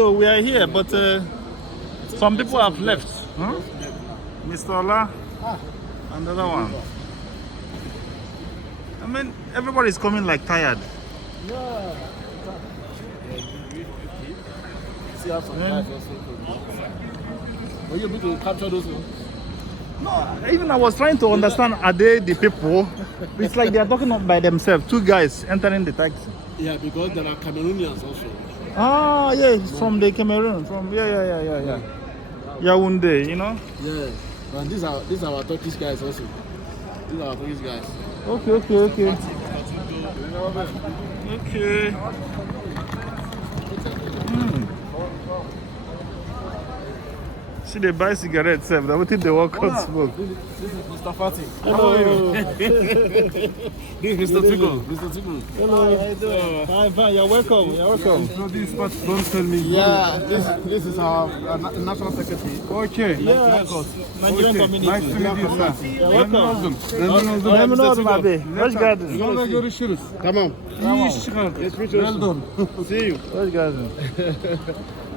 So we are here, but some people have left. Huh? Mr. Ola, another one. I mean, everybody's coming like tired. Yeah. See how some guys also. Were you able to capture those ones? No, even I was trying to understand, are they the people? It's like they are talking by themselves. Two guys entering the taxi. Yeah, because there are Cameroonians also. Ah, yeah, from the Cameroon. From YAOUNDÉ, you know? Yeah. And these are our Turkish guys also. These are our Turkish guys. Okay. Okay. See, they buy cigarettes, they will think they walk out smoke. This is Mr. Fatih. Hello. This is Mr. Tigo. Mr. Tigo. Hello. How you doing? Fine. You're welcome. So this spot, don't tell me. Yeah, this is our national secretary. Okay. Yes. Nigerian community. Nice to meet you, sir. You're welcome. Hoş geldin. Sonra görüşürüz. Tamam. İyi iş çıkardın. Geçmiş olsun. Well done. See you. Hoş geldin.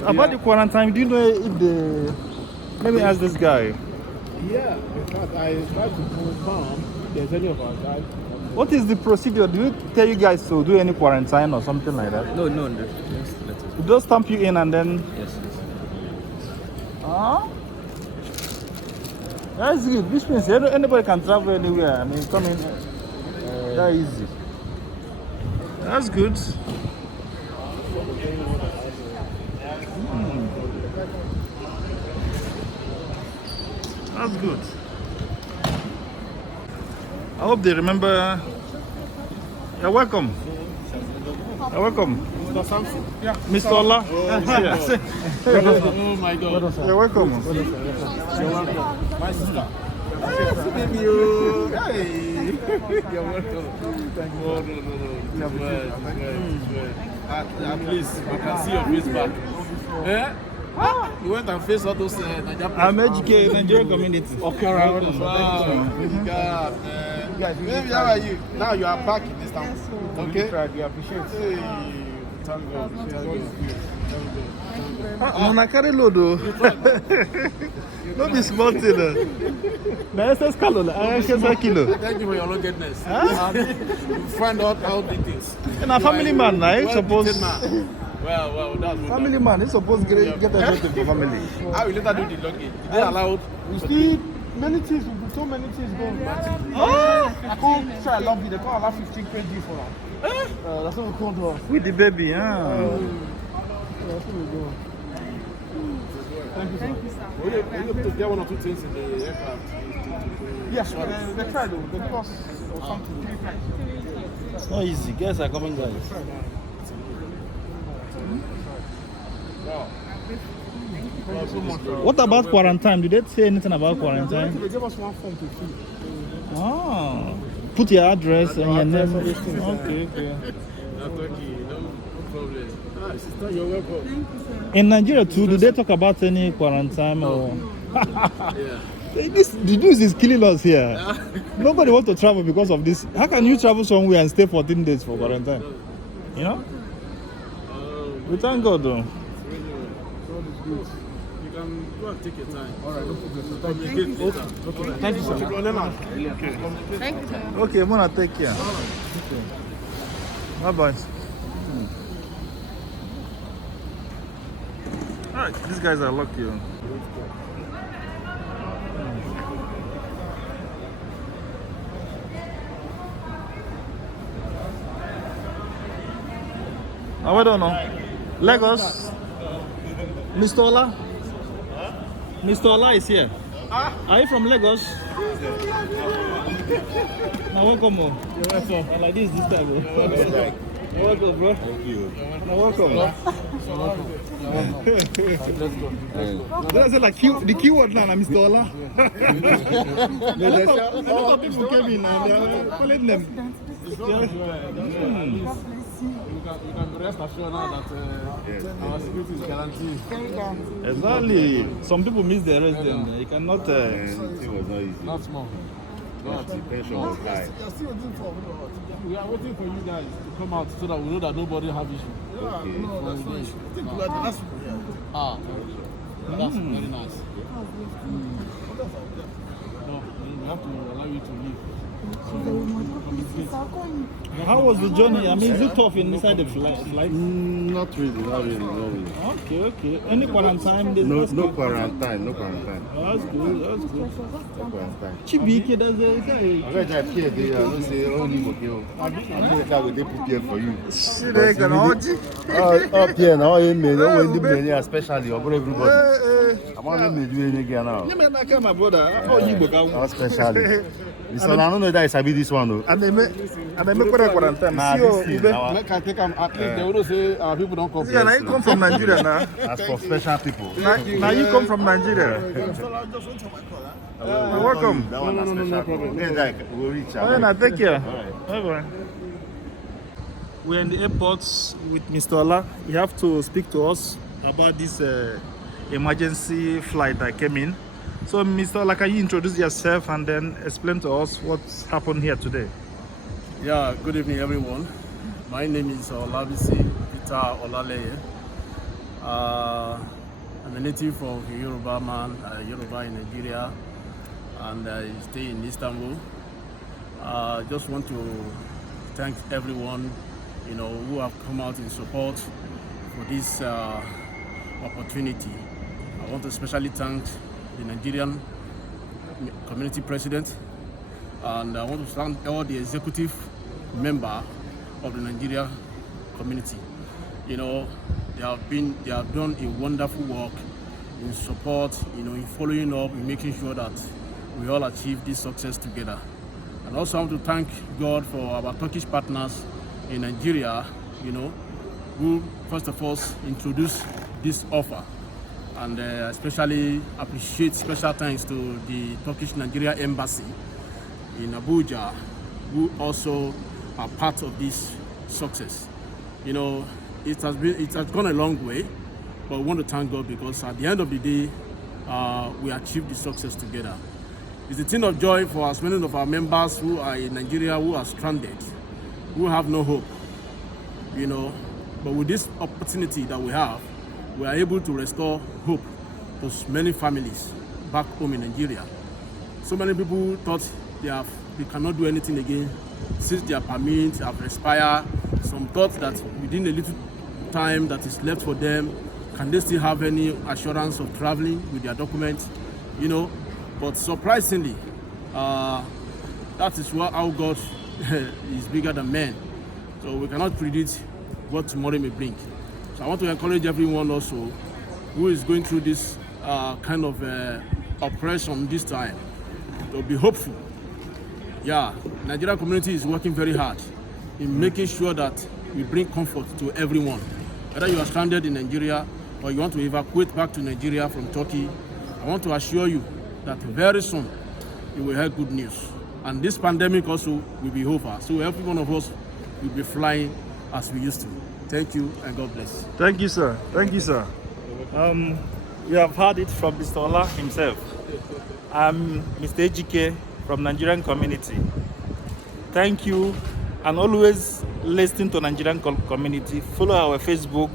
About the quarantine, do you know if the... Let me ask this guy. Yeah, in fact, I tried to confirm if there's any of our guys. What is the procedure? Do you tell you guys to do any quarantine or something like that? No. Just You just stamp you in and then... yes. Huh? That's good. Which means anybody can travel anywhere. I mean, come in. That easy. That's good. That's good. I hope they remember. You're welcome. You're welcome. Mr. Samson. Yeah. Mr. Ola. Oh my God. You're welcome. You're welcome. My sister. Hey. You're welcome. Thank you. No. At least I can see your face back. Eh? You went and faced all those Nigerian. I'm educated Nigerian community. Okay, right. Wow. God, man. Baby, how are you? Now you are back in Istanbul. Okay. We appreciate it. Hey. Thank God. I'm not carry load though. Not be small thing. Na SS kilo, SS kilo. Thank you for your ruggedness. Find out how big things. And a family man, right? Suppose. Well, that's what Family man, he's supposed to get everything for family. I will later do the luggage. They allowed. We still many things, so many things going. I can't say I love you. They can't allow 15 kg for that. That's what we can't do. With the baby, That's what we do. Thank you, sir. Were you able to get one or two things in the aircraft? Yes, they tried though. They give us something. It's not easy. Guys are coming, guys. Thank you so much. What about quarantine? Did they say anything about quarantine? They gave us one form to fill. Oh, put your address and your name. Okay. No problem. Sister, you're welcome. In Nigeria too, do they talk about any quarantine or? Yeah. The news is killing us here. Nobody wants to travel because of this. How can you travel somewhere and stay 14 days for quarantine? You know? We thank God though. God is good. You can go and take your time. All right, no problem. Thank you, sir. Thank you, sir. Okay, I'm gonna take care. Bye bye. Alright, these guys are lucky. I don't know. Lagos. Mr. Ola? Mr. Ola is here. Are you from Lagos? Now welcome. You're welcome. Like this time. You're welcome, bro. Thank you. You're welcome. That's like the keyword now, Mr. Ola. A lot of people came in and they are calling them. You can rest assured now that our security is guaranteed. Exactly. Some people miss their residence. You cannot. Not small. Not. You're still waiting for. We are waiting for you guys to come out so that we know that nobody have issue. No, that's fine. That's Ah, that's very nice. No, we have to allow you to leave. How was the journey? I mean, is it tough inside the flight? Not really. Okay. Any quarantine? No quarantine. Oh, that's good. No quarantine. Chibike, there's a guy. I read that here, they don't say only Mokyo. I think that will prepare for you. Up here now, especially for everybody. I want to do it again now. My brother. Oh, you Especially. I don't know that it's a bit this one though. And they make quarantine. Nah, this is now. Make I take them at least they will say people don't come. Yeah, now you come from Nigeria now. That's for special people. Now you come from Nigeria. Welcome. That one is special. We'll reach out. Oh, no, take care. All right. Bye-bye. We're in the airport with Mr. Ola. You have to speak to us about this emergency flight that came in. So, Mr. Ola, can you introduce yourself and then explain to us what's happened here today? Yeah, good evening, everyone. My name is Olabisi Peter Olaleye. I'm a native of Yoruba man, Yoruba in Nigeria, and I stay in Istanbul. Just want to thank everyone, who have come out in support for this opportunity. I want to especially thank the Nigerian community president, and I want to thank all the executive members of the Nigeria community. They have done a wonderful work in support, in following up, in making sure that we all achieve this success together. And also I want to thank God for our Turkish partners in Nigeria, who first of all introduced this offer. And especially appreciate special thanks to the Turkish Nigeria Embassy in Abuja, who also are part of this success. It has gone a long way, but we want to thank God because at the end of the day, we achieved the success together. It's a thing of joy for as many of our members who are in Nigeria, who are stranded, who have no hope, But with this opportunity that we have, we are able to restore hope to many families back home in Nigeria. So many people thought they cannot do anything again since their permits have expired. Some thought that within a little time that is left for them, can they still have any assurance of traveling with their documents? But surprisingly, that is how God is bigger than man. So we cannot predict what tomorrow may bring. So I want to encourage everyone also who is going through this kind of oppression this time to be hopeful. Yeah, Nigerian community is working very hard in making sure that we bring comfort to everyone. Whether you are stranded in Nigeria or you want to evacuate back to Nigeria from Turkey, I want to assure you that very soon you will hear good news. And this pandemic also will be over. So every one of us will be flying as we used to. Thank you and God bless. Thank you, sir. We have heard it from Mr. Ola himself. I'm Mr. Ejike from Nigerian community. Thank you, and always listen to Nigerian community. Follow our Facebook,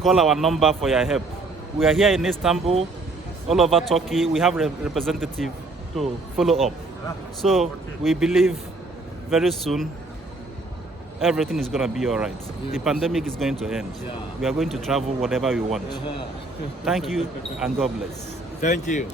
call our number for your help. We are here in Istanbul, all over Turkey. We have a representative to follow up. So we believe very soon everything is going to be all right. The pandemic is going to end. We are going to travel whatever we want. Thank you and God bless. Thank you.